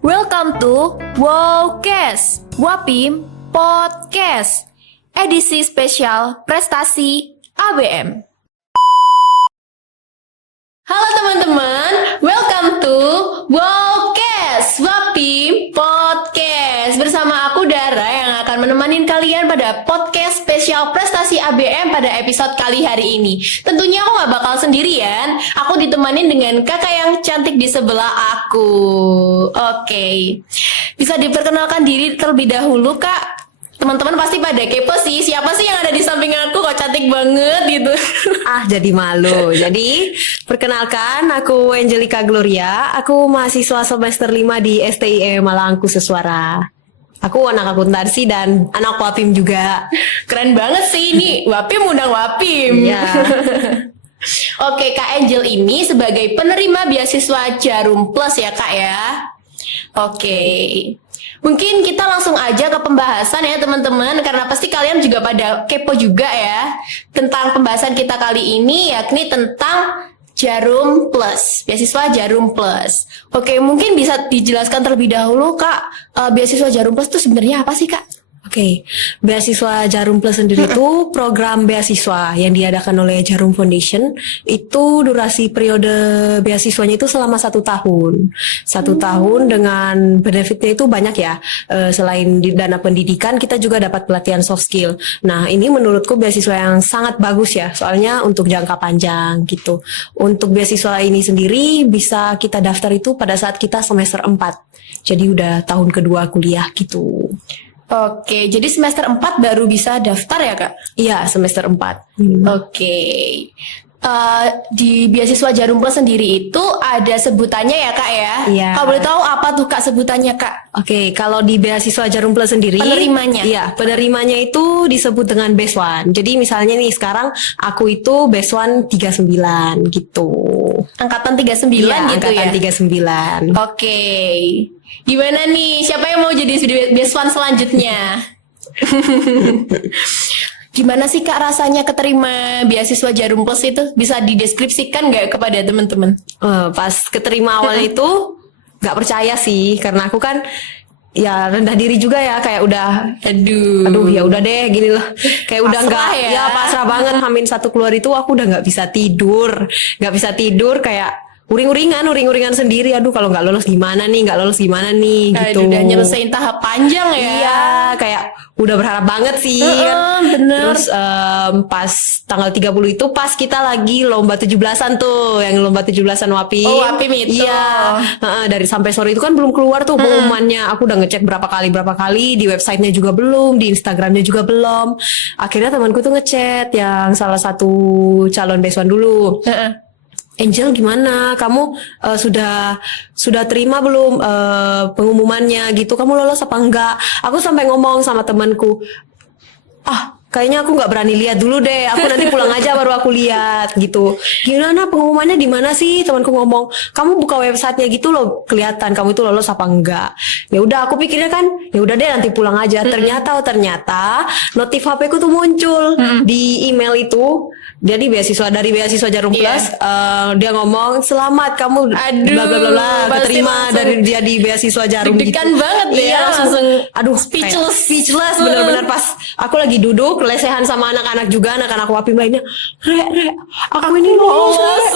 welcome to Wowcast, Wapim Podcast, edisi spesial prestasi ABM. Halo teman-teman, welcome to Wowcast, Wapim Podcast. Bersama aku Dara yang akan menemani kalian pada podcast spesial prestasi ABM pada episode kali hari ini. Tentunya aku gak bakal sendirian, aku ditemani dengan kakak yang cantik di sebelah aku. Oke, bisa diperkenalkan diri terlebih dahulu kak? Teman-teman pasti pada kepo sih, siapa sih yang ada di samping aku kok cantik banget gitu. Jadi malu. Jadi perkenalkan, aku Angelica Gloria. Aku mahasiswa semester 5 di STIE Malang Khusussuara. Aku anak akuntansi dan anak Wapim juga. Keren banget sih ini, Wapim undang Wapim. Iya. Oke, Kak Angel ini sebagai penerima beasiswa Jarum Plus ya Kak ya. Oke, mungkin kita langsung aja ke pembahasan ya teman-teman, karena pasti kalian juga pada kepo juga ya tentang pembahasan kita kali ini, yakni tentang Jarum Plus, beasiswa Jarum Plus. Oke, mungkin bisa dijelaskan terlebih dahulu Kak, beasiswa Jarum Plus itu sebenarnya apa sih Kak? Oke, beasiswa Jarum Plus sendiri itu program beasiswa yang diadakan oleh Jarum Foundation. Itu durasi periode beasiswanya itu selama 1 tahun. 1 tahun dengan benefitnya itu banyak ya. Selain di dana pendidikan, kita juga dapat pelatihan soft skill. Nah, ini menurutku beasiswa yang sangat bagus ya. Soalnya untuk jangka panjang gitu. Untuk beasiswa ini sendiri bisa kita daftar itu pada saat kita semester 4. Jadi udah tahun kedua kuliah gitu. Oke, jadi semester 4 baru bisa daftar ya Kak? Iya, semester 4. Oke. Di beasiswa Jarum Plus sendiri itu ada sebutannya ya Kak ya? Iya. Kalau boleh tahu apa tuh Kak sebutannya Kak? Oke, kalau di beasiswa Jarum Plus sendiri, Penerimanya? Iya, penerimanya itu disebut dengan Base One. Jadi misalnya nih sekarang aku itu Base One 39 gitu. Angkatan 39 Iya, gitu angkatan ya? 39. Oke. Gimana nih? Siapa yang mau jadi best one selanjutnya? Gimana sih Kak rasanya keterima beasiswa Jarum Plus itu? Bisa dideskripsikan nggak kepada teman-teman? Pas keterima awalnya itu nggak percaya sih, karena aku kan ya rendah diri juga ya, kayak udah aduh ya udah deh gini loh, kayak udah Pasrah nggak ya? pasrah banget. Hamin 1 keluar itu aku udah nggak bisa tidur kayak uring-uringan sendiri. Aduh, kalau nggak lolos gimana nih gitu. Aduh, udah nyelesain tahap panjang ya? Iya, kayak udah berharap banget sih kan. Bener. Terus pas tanggal 30 itu pas kita lagi lomba 17-an tuh, yang lomba 17-an Wapim. Oh, Wapim itu. Iya. Dari sampai sore itu kan belum keluar tuh pengumumannya. Aku udah ngecek berapa kali di websitenya juga belum, di Instagramnya juga belum. Akhirnya temanku tuh ngechat yang salah satu calon besuan dulu. Angel, gimana? Kamu sudah terima belum pengumumannya gitu? Kamu lolos apa enggak? Aku sampai ngomong sama temanku, kayaknya aku nggak berani lihat dulu deh. Aku nanti pulang aja baru aku lihat gitu. Gimana pengumumannya di mana sih? Temanku ngomong, kamu buka websitenya gitu loh, kelihatan kamu itu lolos apa enggak. Ya udah, aku pikirnya kan, ya udah deh nanti pulang aja. Ternyata notif HP ku tuh muncul di email itu. Jadi dari beasiswa Jarum Plus, dia ngomong selamat kamu bla bla bla bla keterima dari dia di beasiswa Jarum gitu. Deg-degan banget ya, Iya, langsung aduh speechless bener-bener. Pas aku lagi duduk lesehan sama anak-anak Wapim lainnya, Re, aku ini lolos.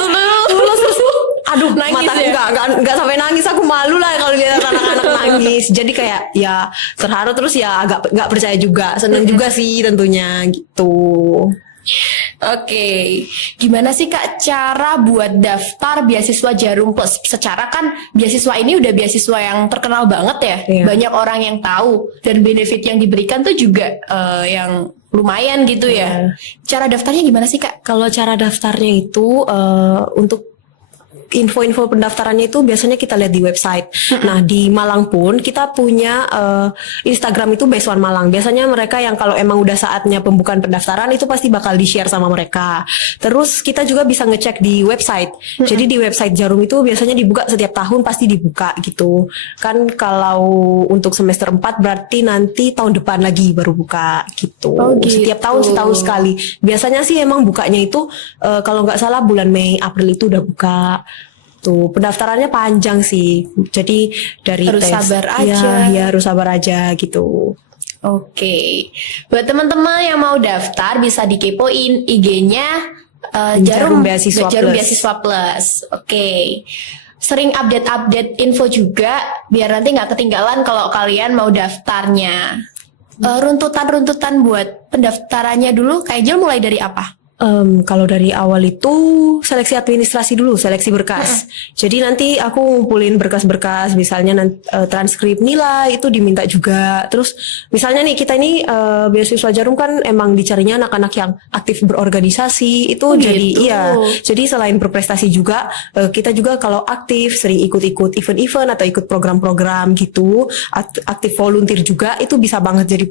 Aduh, nangis mataku ya? nggak sampai nangis, aku malu lah kalau lihat anak-anak nangis. Jadi kayak ya terharu, terus ya agak nggak percaya juga, seneng juga sih tentunya gitu. Oke, gimana sih Kak cara buat daftar beasiswa Jarum Plus? Secara kan beasiswa ini udah beasiswa yang terkenal banget ya, banyak orang yang tahu, dan benefit yang diberikan tuh juga yang lumayan gitu ya. Cara daftarnya gimana sih Kak? Kalau cara daftarnya itu untuk info-info pendaftarannya itu biasanya kita lihat di website. Nah, di Malang pun kita punya Instagram itu Base One Malang. Biasanya mereka yang kalau emang udah saatnya pembukaan pendaftaran itu pasti bakal di-share sama mereka. Terus kita juga bisa ngecek di website. Jadi di website Jarum itu biasanya dibuka setiap tahun, pasti dibuka gitu. Kan kalau untuk semester 4 berarti nanti tahun depan lagi baru buka gitu. Gitu. Setiap tahun setahun sekali. Biasanya sih emang bukanya itu kalau nggak salah bulan Mei April itu udah buka. gitu. Pendaftarannya panjang sih. Jadi dari Harus tes, sabar aja. ya harus sabar aja gitu. Oke, buat teman-teman yang mau daftar bisa dikepoin IG-nya Jarum Beasiswa Jarum Plus. Beasiswa Plus. Oke, sering update info juga biar nanti nggak ketinggalan kalau kalian mau daftarnya. Runtutan buat pendaftarannya dulu, Kak Angel mulai dari apa? Kalau dari awal itu seleksi administrasi dulu, seleksi berkas. Jadi nanti aku ngumpulin berkas-berkas, misalnya transkrip nilai itu diminta juga. Terus misalnya nih kita ini beasiswa Jarum kan emang dicarinya anak-anak yang aktif berorganisasi itu jadi gitu. iya. Jadi selain berprestasi juga kita juga kalau aktif sering ikut-ikut event-event atau ikut program-program gitu, aktif volunteer juga itu bisa banget jadi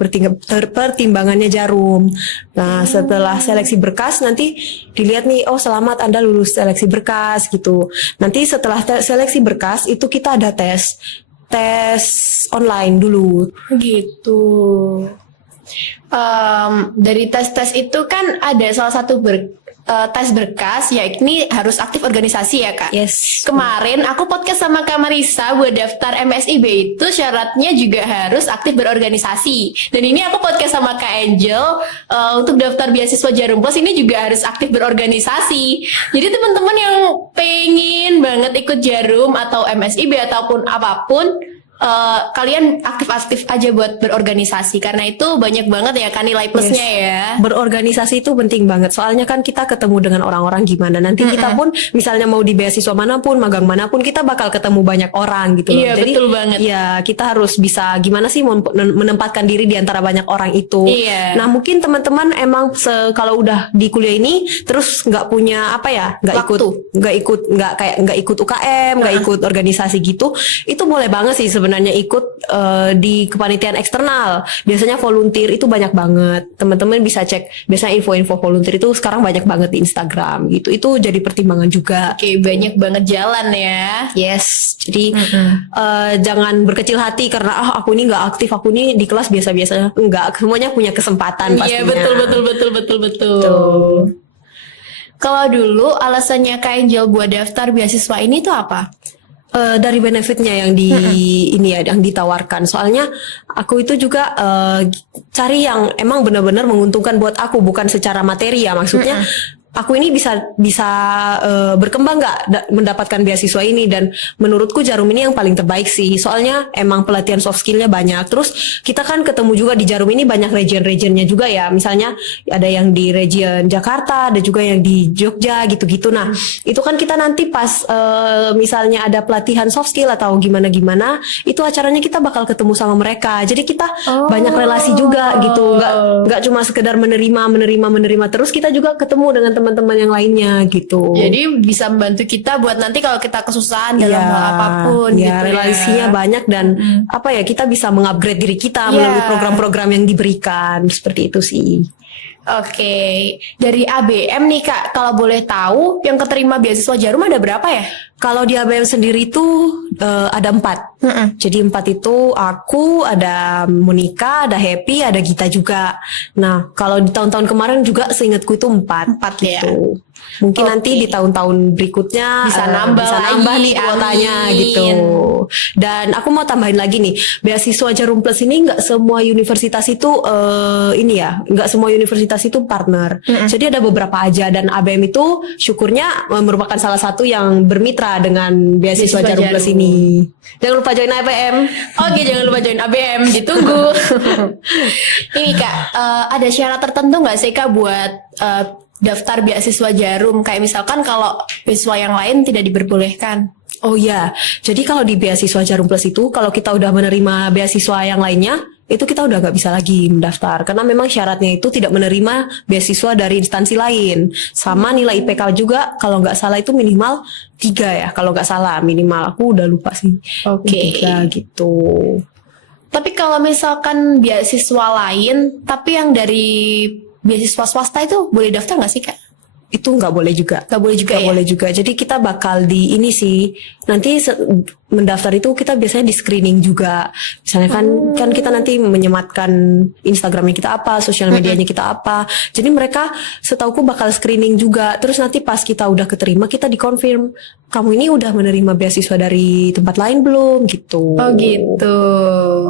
pertimbangannya Jarum. Nah setelah seleksi berkas nanti dilihat nih, oh selamat Anda lulus seleksi berkas gitu. Nanti setelah seleksi berkas itu kita ada tes online dulu. Gitu. Dari tes-tes itu kan ada salah satu tes berkas, yakni harus aktif organisasi ya Kak. Yes. Kemarin aku podcast sama Kak Marisa buat daftar MSIB itu syaratnya juga harus aktif berorganisasi. Dan ini aku podcast sama Kak Angel untuk daftar beasiswa Jarum Plus ini juga harus aktif berorganisasi. Jadi teman-teman yang pengen banget ikut Jarum atau MSIB ataupun apapun, kalian aktif-aktif aja buat berorganisasi karena itu banyak banget ya kan nilai plusnya ya. Berorganisasi itu penting banget soalnya kan kita ketemu dengan orang-orang gimana nanti kita pun misalnya mau di beasiswa manapun magang manapun kita bakal ketemu banyak orang gitu loh. Iya, Jadi betul banget. ya kita harus bisa gimana sih menempatkan diri di antara banyak orang itu. Iya. Nah mungkin teman-teman emang kalau udah di kuliah ini terus nggak punya apa ya nggak ikut UKM nggak ikut organisasi gitu itu boleh banget sih sebenarnya ikut di kepanitiaan eksternal. Biasanya volunteer itu banyak banget. Teman-teman bisa cek biasanya info-info volunteer itu sekarang banyak banget di Instagram gitu. Itu jadi pertimbangan juga. Oke, banyak banget jalan ya. Yes. Jadi jangan berkecil hati karena aku ini nggak aktif, aku ini di kelas biasa-biasa. Enggak, semuanya punya kesempatan pastinya. Iya, betul. Kalau dulu alasannya Kak Angel buat daftar beasiswa ini tuh apa? Dari benefitnya yang ini ya yang ditawarkan. Soalnya aku itu juga cari yang emang benar-benar menguntungkan buat aku bukan secara materi ya maksudnya. Aku ini bisa berkembang nggak mendapatkan beasiswa ini dan menurutku Jarum ini yang paling terbaik sih soalnya emang pelatihan soft skillnya banyak terus kita kan ketemu juga di Jarum ini banyak region-regionnya juga ya misalnya ada yang di region Jakarta ada juga yang di Jogja gitu-gitu nah itu kan kita nanti pas misalnya ada pelatihan soft skill atau gimana-gimana itu acaranya kita bakal ketemu sama mereka jadi kita banyak relasi juga gitu nggak cuma sekedar menerima terus kita juga ketemu dengan teman-teman yang lainnya gitu. Jadi bisa membantu kita buat nanti kalau kita kesusahan dalam hal apapun gitu relasinya banyak dan apa ya kita bisa mengupgrade diri kita melalui program-program yang diberikan seperti itu sih. Oke, dari ABM nih Kak, kalau boleh tahu yang keterima beasiswa Jarum ada berapa ya? Kalau di ABM sendiri tuh ada 4. Jadi 4 itu aku, ada Monica, ada Happy, ada Gita juga. Nah kalau di tahun-tahun kemarin juga seingatku itu 4 gitu. Mungkin nanti di tahun-tahun berikutnya bisa nambah nih kuotanya gitu. Dan aku mau tambahin lagi nih, beasiswa Jarum Plus ini nggak semua universitas itu nggak semua universitas itu partner. Jadi ada beberapa aja dan ABM itu syukurnya merupakan salah satu yang bermitra dengan beasiswa Jarum Plus ini. Jangan lupa join ABM. Oke, jangan lupa join ABM, ditunggu. Ini Kak, ada syarat tertentu nggak sih Kak buat daftar beasiswa Jarum? Kayak misalkan kalau beasiswa yang lain tidak diperbolehkan. Oh ya, jadi kalau di beasiswa Jarum Plus itu, kalau kita udah menerima beasiswa yang lainnya, itu kita udah nggak bisa lagi mendaftar. Karena memang syaratnya itu tidak menerima beasiswa dari instansi lain. Sama nilai IPK juga, kalau nggak salah itu minimal 3 ya, kalau nggak salah minimal. Aku udah lupa sih. Oke. 3 gitu. Tapi kalau misalkan beasiswa lain, tapi yang dari beasiswa swasta itu boleh daftar nggak sih Kak? Itu nggak boleh juga. Nggak boleh juga Nggak boleh juga. Jadi kita bakal di ini sih nanti mendaftar itu kita biasanya di screening juga. Misalnya kan kita nanti menyematkan Instagramnya kita apa, sosial medianya kita apa. Jadi mereka setauku bakal screening juga. Terus nanti pas kita udah keterima kita dikonfirm, kamu ini udah menerima beasiswa dari tempat lain belum gitu. Oh gitu.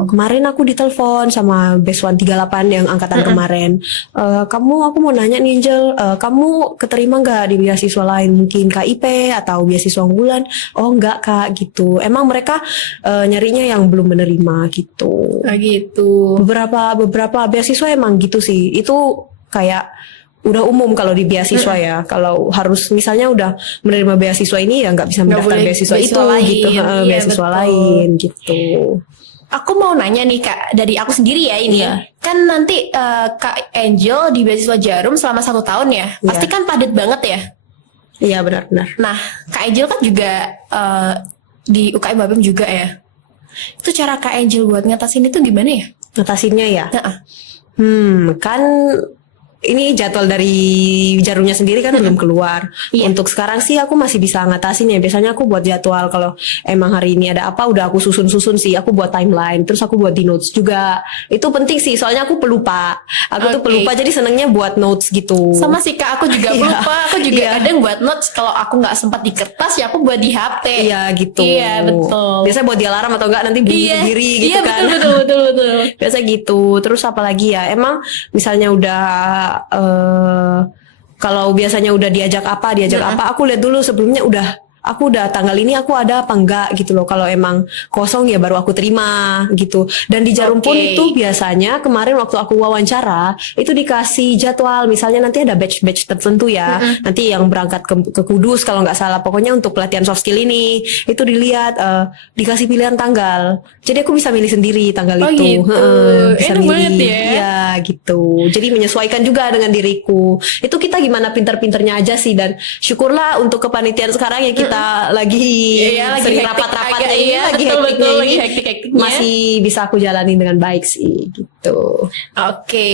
Kemarin aku ditelepon sama Best 138 yang angkatan kemarin. Aku mau nanya nih Angel, kamu keterima nggak di beasiswa lain, mungkin KIP atau beasiswa unggulan? Oh enggak Kak gitu. Emang mereka nyarinya yang belum menerima gitu. Oh gitu. Beberapa beasiswa emang gitu sih. Itu kayak udah umum kalau di beasiswa ya. Kalau harus misalnya udah menerima beasiswa ini ya nggak bisa mendaftar beasiswa itu lain. gitu. Iya, Beasiswa betul. lain gitu. Aku mau nanya nih Kak, dari aku sendiri ya ini. Iya. Kan nanti Kak Angel di beasiswa Jarum selama 1 tahun ya. Pasti kan padat banget ya. Iya benar-benar. Nah, Kak Angel kan juga di UKM Wapim juga ya. Itu cara Kak Angel buat ngatasin itu gimana ya? Ngatasinnya ya. Nah, Kan ini jadwal dari Jarumnya sendiri kan belum keluar. Iya. Untuk sekarang sih aku masih bisa ngatasin ya. Biasanya aku buat jadwal kalau emang hari ini ada apa udah aku susun sih. Aku buat timeline, terus aku buat di notes juga. Itu penting sih, soalnya aku pelupa. Aku tuh Oke. pelupa jadi senengnya buat notes gitu. sama sih Kak, aku juga Iya. lupa. Aku juga Iya. kadang buat notes kalau aku nggak sempat di kertas ya aku buat di HP. Iya gitu. Iya, betul. Biasanya buat di alarm atau enggak nanti bunyi sendiri gitu iya, kan. betul. Biasa gitu. Terus apa lagi ya? Emang misalnya udah kalau biasanya udah diajak apa, aku lihat dulu sebelumnya aku udah tanggal ini aku ada apa enggak gitu loh. Kalau emang kosong ya baru aku terima gitu. Dan di Jarum pun Oke. itu biasanya kemarin waktu aku wawancara itu dikasih jadwal. Misalnya nanti ada batch tertentu ya. Nanti yang berangkat ke Kudus kalau nggak salah. Pokoknya untuk pelatihan soft skill ini itu dilihat dikasih pilihan tanggal. Jadi aku bisa milih sendiri tanggal Oh, itu. gitu. Bisa Enak milih. banget ya. Iya gitu. Jadi menyesuaikan juga dengan diriku. Itu kita gimana pinter-pinternya aja sih. Dan syukurlah untuk kepanitiaan sekarang ya kita lagi Iya, lagi sering hektik rapat-rapatnya agak, ini, iya, lagi betul, hektiknya betul, ini lagi hektik-hektiknya. masih bisa aku jalani dengan baik sih gitu. Oke,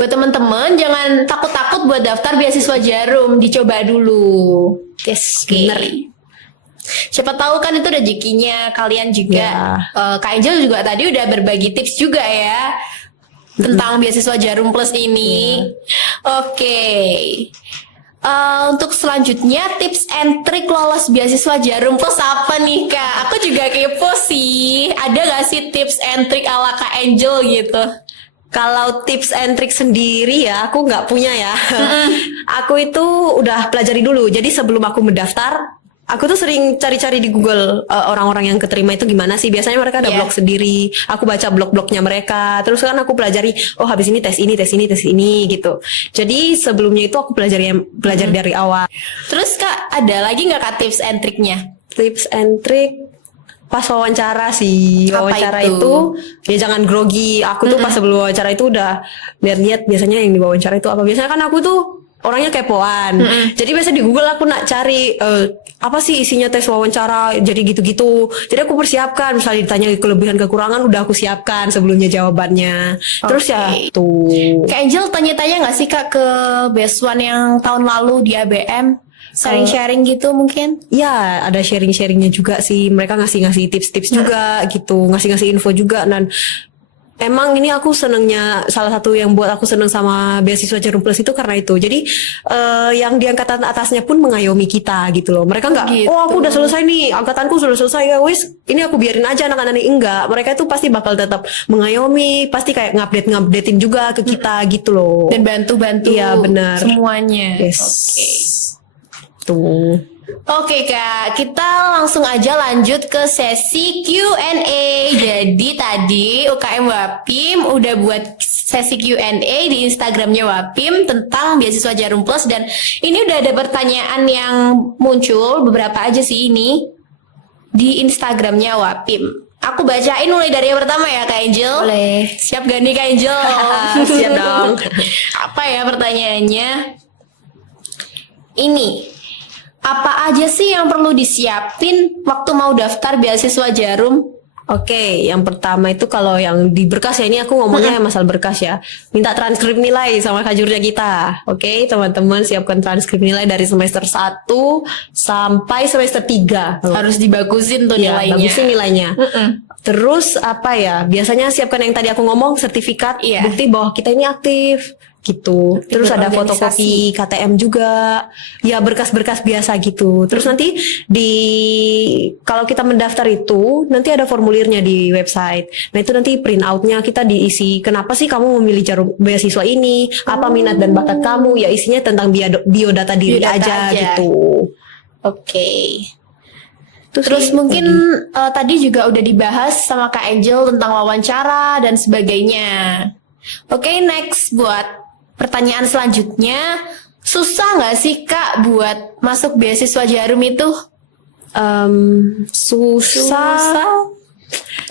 buat teman-teman jangan takut-takut buat daftar beasiswa Jarum, dicoba dulu. Yes, Oke. bener. Siapa tahu kan itu rezekinya kalian juga. Ya. Kak Angel juga tadi udah berbagi tips juga ya tentang beasiswa Jarum Plus ini. Oke. Untuk selanjutnya tips and trick lolos beasiswa Jarum Plus apa nih Kak? Aku juga kepo sih. Ada gak sih tips and trick ala Kak Angel gitu? Kalau tips and trick sendiri ya aku nggak punya ya. Aku itu udah pelajari dulu. Jadi sebelum aku mendaftar, aku tuh sering cari-cari di Google orang-orang yang keterima itu gimana sih. Biasanya mereka ada Iya. blog sendiri. Aku baca blog-blognya mereka. Terus kan aku pelajari, oh habis ini tes ini gitu. Jadi sebelumnya itu aku pelajari dari awal. Terus Kak, ada lagi nggak Kak tips and triknya? Tips and trick pas wawancara sih. Apa Wawancara itu? itu ya jangan grogi. Aku tuh pas sebelum wawancara itu udah lihat-lihat biasanya yang diwawancara itu apa. Biasanya kan aku tuh orangnya kepoan. Jadi biasa di Google aku nak cari apa sih isinya tes wawancara, jadi gitu-gitu. Jadi aku persiapkan, misalnya ditanya kelebihan kekurangan udah aku siapkan sebelumnya jawabannya. Terus ya tuh. Kak Angel tanya-tanya nggak sih Kak ke Beswan yang tahun lalu di ABM? Sharing-sharing gitu mungkin? Ya, ada sharing-sharingnya juga sih. Mereka ngasih-ngasih tips-tips juga gitu, ngasih-ngasih info juga. Dan emang ini aku senengnya, salah satu yang buat aku seneng sama beasiswa Jarum Plus itu karena itu. Jadi yang di angkatan atasnya pun mengayomi kita gitu loh. Mereka nggak, gitu. oh aku udah selesai nih, angkatanku sudah selesai ya, wis ini aku biarin aja anak-anak ini. Enggak, mereka itu pasti bakal tetap mengayomi, pasti kayak ngupdatein juga ke kita gitu loh. Dan bantu-bantu Iya, benar. semuanya. Yes. Oke. Tuh. Oke Kak, kita langsung aja lanjut ke sesi Q&A. Jadi tadi UKM Wapim udah buat sesi Q&A di Instagramnya Wapim tentang beasiswa Jarum Plus. Dan ini udah ada pertanyaan yang muncul, beberapa aja sih ini di Instagramnya Wapim. Aku bacain mulai dari yang pertama ya Kak Angel. Boleh. Siap gak nih Kak Angel? Siap dong. Apa ya pertanyaannya? Ini, apa aja sih yang perlu disiapin waktu mau daftar beasiswa Jarum? Oke, yang pertama itu kalau yang di berkas ya, ini aku ngomongnya masalah berkas ya. Minta transkrip nilai sama kajurnya kita. Oke, teman-teman siapkan transkrip nilai dari semester 1 sampai semester 3. Harus dibagusin tuh Ya, nilainya. bagusin nilainya. Terus apa ya? Biasanya siapkan yang tadi aku ngomong, sertifikat Iya. bukti bahwa kita ini aktif gitu. Terus ada fotokopi KTM juga. Ya berkas-berkas biasa gitu. Terus nanti kalau kita mendaftar itu nanti ada formulirnya di website. Nah, itu nanti print outnya kita diisi. Kenapa sih kamu memilih jarum beasiswa ini? Apa minat dan bakat kamu? Ya isinya tentang biodata diri Biodata aja. gitu. Oke. Terus mungkin tadi juga udah dibahas sama Kak Angel tentang wawancara dan sebagainya. Oke, next buat pertanyaan selanjutnya, susah nggak sih Kak buat masuk beasiswa Jarum itu?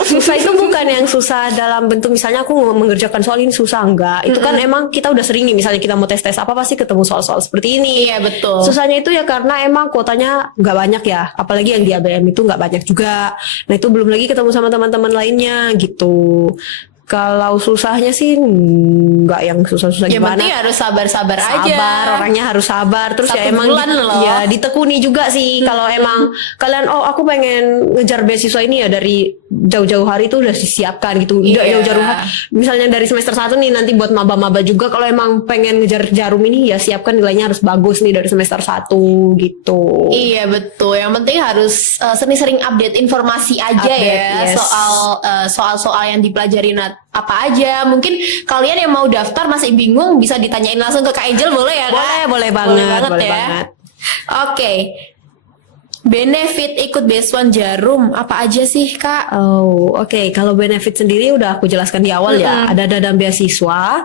Susah itu bukan yang susah dalam bentuk misalnya aku mengerjakan soal ini susah, enggak. Itu kan emang kita udah sering nih, misalnya kita mau tes apa pasti ketemu soal-soal seperti ini. Iya betul. Susahnya itu ya karena emang kuotanya nggak banyak ya, apalagi yang di ABM itu nggak banyak juga. Nah itu belum lagi ketemu sama teman-teman lainnya gitu. Kalau susahnya sih nggak yang susah-susah Yang gimana. penting harus sabar-sabar aja. Sabar, orangnya harus sabar. Terus ya 1 emang bulan loh. ya ditekuni juga sih. Kalau emang kalian aku pengen ngejar beasiswa ini ya dari jauh-jauh hari itu udah disiapkan gitu. Udah Iya. jauh-jauh hari. Misalnya dari semester 1 nih nanti buat maba-maba juga kalau emang pengen ngejar Jarum ini ya siapkan nilainya harus bagus nih dari semester 1 gitu. Iya betul. Yang penting harus sering-sering update informasi aja Update, yes. soal-soal yang dipelajari apa aja. Mungkin kalian yang mau daftar masih bingung bisa ditanyain langsung ke Kak Angel boleh ya Kak? Boleh banget, boleh ya. banget. Oke. Benefit ikut beasiswa Jarum apa aja sih Kak? Oh, oke. Kalau benefit sendiri udah aku jelaskan di awal ya. Ada dana beasiswa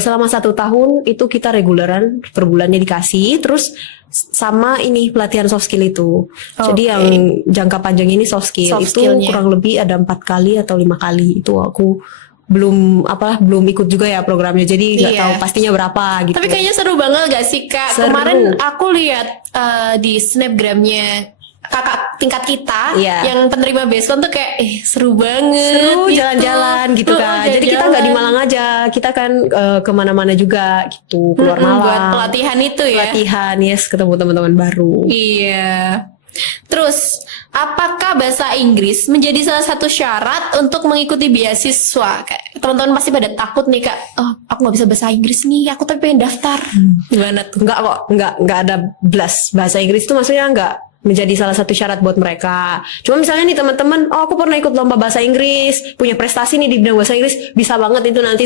selama 1 tahun itu kita reguleran per bulannya dikasih. Terus sama ini pelatihan soft skill itu. Jadi Oke. yang jangka panjang ini soft skill Soft itu skillnya. kurang lebih ada 4 kali atau 5 kali. Itu aku belum ikut juga ya programnya. Jadi nggak Iya. tahu pastinya berapa gitu. Tapi kayaknya seru banget gak sih Kak? Seru. Kemarin aku lihat di snapgramnya kakak tingkat kita Iya. yang penerima beasiswa tuh kayak seru banget. Seru gitu. jalan-jalan gitu kan. Jadi kita nggak di Malang aja, kita kan kemana-mana juga gitu, keluar Malang. Buat pelatihan itu ya. Pelatihan, yes, ketemu teman-teman baru. Iya. Terus, apakah bahasa Inggris menjadi salah satu syarat untuk mengikuti beasiswa? Kayak teman-teman pasti pada takut nih Kak. Oh, aku nggak bisa bahasa Inggris nih. Aku tapi pengen daftar. Gimana tuh? Enggak kok, enggak ada blast. Bahasa Inggris itu maksudnya enggak menjadi salah satu syarat buat mereka. Cuma misalnya nih teman-teman, aku pernah ikut lomba bahasa Inggris, punya prestasi nih di bidang bahasa Inggris, bisa banget itu nanti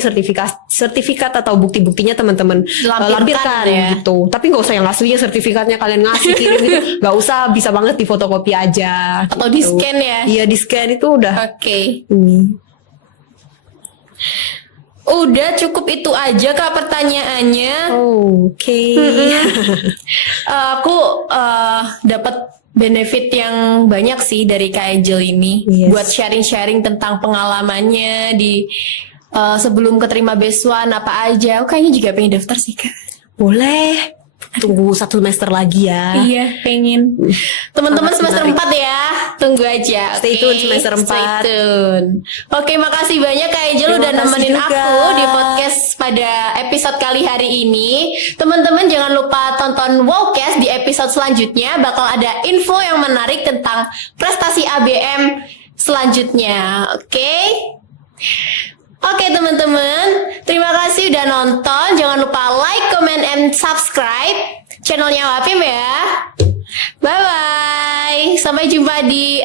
sertifikat atau bukti-buktinya teman-teman lampirkan ya. gitu. Tapi nggak usah yang aslinya sertifikatnya kalian ngasih kirim gitu, nggak usah, bisa banget di fotokopi aja. Atau gitu. di scan ya. Iya, di scan itu udah. Oke. Hmm. Udah cukup itu aja Kak pertanyaannya. Oke. Aku dapat benefit yang banyak sih dari Kak Angel ini. Yes. Buat sharing-sharing tentang pengalamannya di sebelum keterima beasiswa apa aja. Aku kayaknya juga pengen daftar sih Kak. Boleh. Tunggu 1 semester lagi ya. Iya pengen. Teman-teman Sangat semester menarik. 4 ya. Tunggu aja. Stay oke? tune semester 4. Stay tune. Oke, makasih banyak Kak Angel Terima udah kasih nemenin juga. aku di podcast pada episode kali hari ini. Teman-teman jangan lupa tonton Wowcast di episode selanjutnya. Bakal ada info yang menarik tentang prestasi ABM selanjutnya. Oke? Oke teman-teman, terima kasih udah nonton. Jangan lupa like, comment, and subscribe channelnya Wapim ya. Bye-bye. Sampai jumpa di